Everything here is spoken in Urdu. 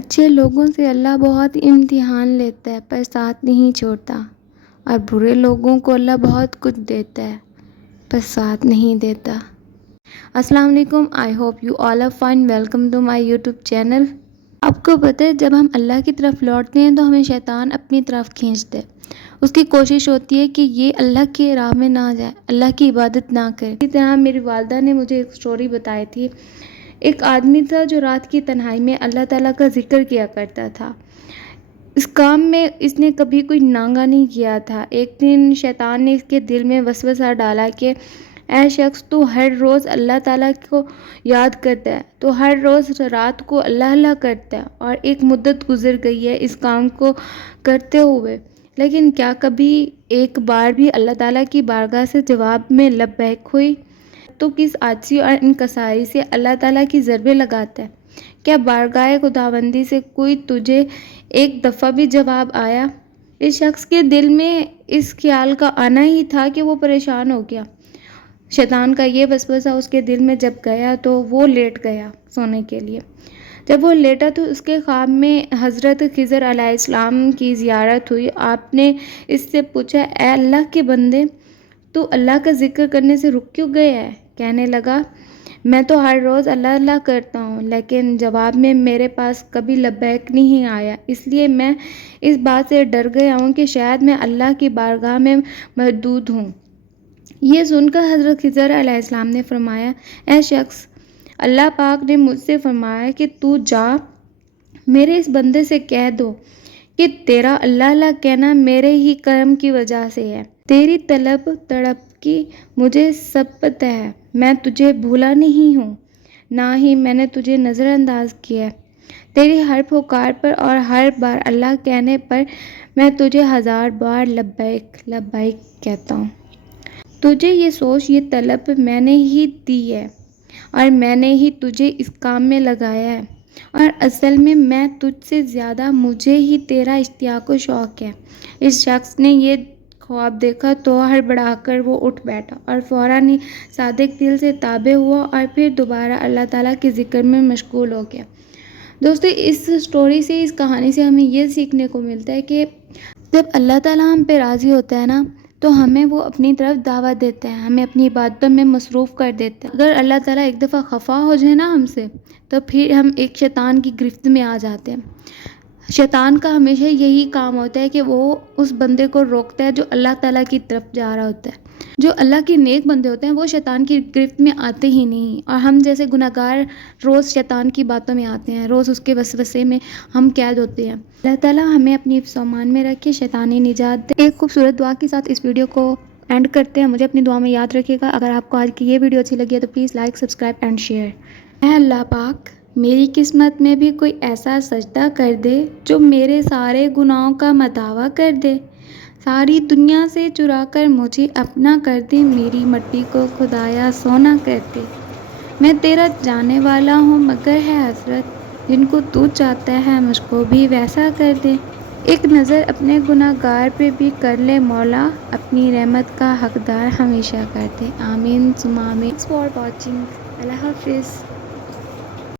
اچھے لوگوں سے اللہ بہت امتحان لیتا ہے پر ساتھ نہیں چھوڑتا، اور برے لوگوں کو اللہ بہت کچھ دیتا ہے پر ساتھ نہیں دیتا۔ السلام علیکم، I hope you all are fine, welcome to my YouTube channel. آپ کو پتہ ہے جب ہم اللہ کی طرف لوٹتے ہیں تو ہمیں شیطان اپنی طرف کھینچتا ہے۔ اس کی کوشش ہوتی ہے کہ یہ اللہ کی راہ میں نہ جائے، اللہ کی عبادت نہ کرے۔ اسی طرح میری والدہ نے مجھے ایک سٹوری بتائی تھی۔ ایک آدمی تھا جو رات کی تنہائی میں اللہ تعالیٰ کا ذکر کیا کرتا تھا۔ اس کام میں اس نے کبھی کوئی ناغہ نہیں کیا تھا۔ ایک دن شیطان نے اس کے دل میں وسوسہ ڈالا کہ اے شخص، تو ہر روز اللہ تعالیٰ کو یاد کرتا ہے، تو ہر روز رات کو اللہ اللہ کرتا ہے، اور ایک مدت گزر گئی ہے اس کام کو کرتے ہوئے، لیکن کیا کبھی ایک بار بھی اللہ تعالیٰ کی بارگاہ سے جواب میں لبیک ہوئی؟ تو کس عاجزی اور انکساری سے اللہ تعالیٰ کی ضربیں لگاتا ہے؟ کیا بارگاہ خداوندی سے کوئی تجھے ایک دفعہ بھی جواب آیا؟ اس شخص کے دل میں اس خیال کا آنا ہی تھا کہ وہ پریشان ہو گیا۔ شیطان کا یہ وسوسہ اس کے دل میں جب گیا تو وہ لیٹ گیا سونے کے لیے۔ جب وہ لیٹا تو اس کے خواب میں حضرت خضر علیہ السلام کی زیارت ہوئی۔ آپ نے اس سے پوچھا، اے اللہ کے بندے، تو اللہ کا ذکر کرنے سے رک کیوں گیا ہے؟ کہنے لگا، میں تو ہر روز اللہ اللہ کرتا ہوں، لیکن جواب میں میرے پاس کبھی لبیک نہیں آیا، اس لیے میں اس بات سے ڈر گیا ہوں کہ شاید میں اللہ کی بارگاہ میں مردود ہوں۔ یہ سن کر حضرت خضر علیہ السلام نے فرمایا، اے شخص، اللہ پاک نے مجھ سے فرمایا کہ تو جا میرے اس بندے سے کہہ دو کہ تیرا اللہ اللہ کہنا میرے ہی کرم کی وجہ سے ہے۔ تیری طلب تڑپ کی مجھے سب پتہ ہے، میں تجھے بھولا نہیں ہوں، نہ ہی میں نے تجھے نظر انداز کیا ہے۔ تیری ہر پکار پر اور ہر بار اللہ کہنے پر میں تجھے 1000 بار لبیک لبیک کہتا ہوں۔ تجھے یہ سوچ، یہ طلب میں نے ہی دی ہے، اور میں نے ہی تجھے اس کام میں لگایا ہے، اور اصل میں تجھ سے زیادہ مجھے ہی تیرا اشتیاق و شوق ہے۔ اس شخص نے یہ خواب دیکھا تو ہڑبڑا کر وہ اٹھ بیٹھا اور فوراً ہی صادق دل سے تابع ہوا، اور پھر دوبارہ اللہ تعالیٰ کے ذکر میں مشغول ہو گیا۔ دوستو، اس سٹوری سے، اس کہانی سے ہمیں یہ سیکھنے کو ملتا ہے کہ جب اللہ تعالیٰ ہم پہ راضی ہوتا ہے نا، تو ہمیں وہ اپنی طرف دعوت دیتا ہے، ہمیں اپنی عبادتوں میں مصروف کر دیتا ہے۔ اگر اللہ تعالیٰ ایک دفعہ خفا ہو جائے نا ہم سے، تو پھر ہم ایک شیطان کی گرفت میں آ جاتے ہیں۔ شیطان کا ہمیشہ یہی کام ہوتا ہے کہ وہ اس بندے کو روکتا ہے جو اللہ تعالیٰ کی طرف جا رہا ہوتا ہے۔ جو اللہ کے نیک بندے ہوتے ہیں وہ شیطان کی گرفت میں آتے ہی نہیں، اور ہم جیسے گناہگار روز شیطان کی باتوں میں آتے ہیں، روز اس کے وسوسے میں ہم قید ہوتے ہیں۔ اللہ تعالیٰ ہمیں اپنی حفظ و امان میں رکھے، شیطانی نجات دے۔ ایک خوبصورت دعا کے ساتھ اس ویڈیو کو اینڈ کرتے ہیں۔ مجھے اپنی دعا میں یاد رکھیے گا۔ اگر آپ کو آج کی یہ ویڈیو اچھی لگی ہے تو please like, subscribe and share. اے اللہ پاک، میری قسمت میں بھی کوئی ایسا سجدہ کر دے جو میرے سارے گناہوں کا مداوع کر دے، ساری دنیا سے چرا کر مجھے اپنا کر دے، میری مٹی کو خدایا سونا کر دے۔ میں تیرا جانے والا ہوں، مگر ہے حسرت، جن کو تو چاہتا ہے مجھ کو بھی ویسا کر دے۔ ایک نظر اپنے گناہ گار پہ بھی کر لے مولا، اپنی رحمت کا حقدار ہمیشہ کر دے، آمین ثم آمین۔ Thanks for watching۔ اللہ حافظ۔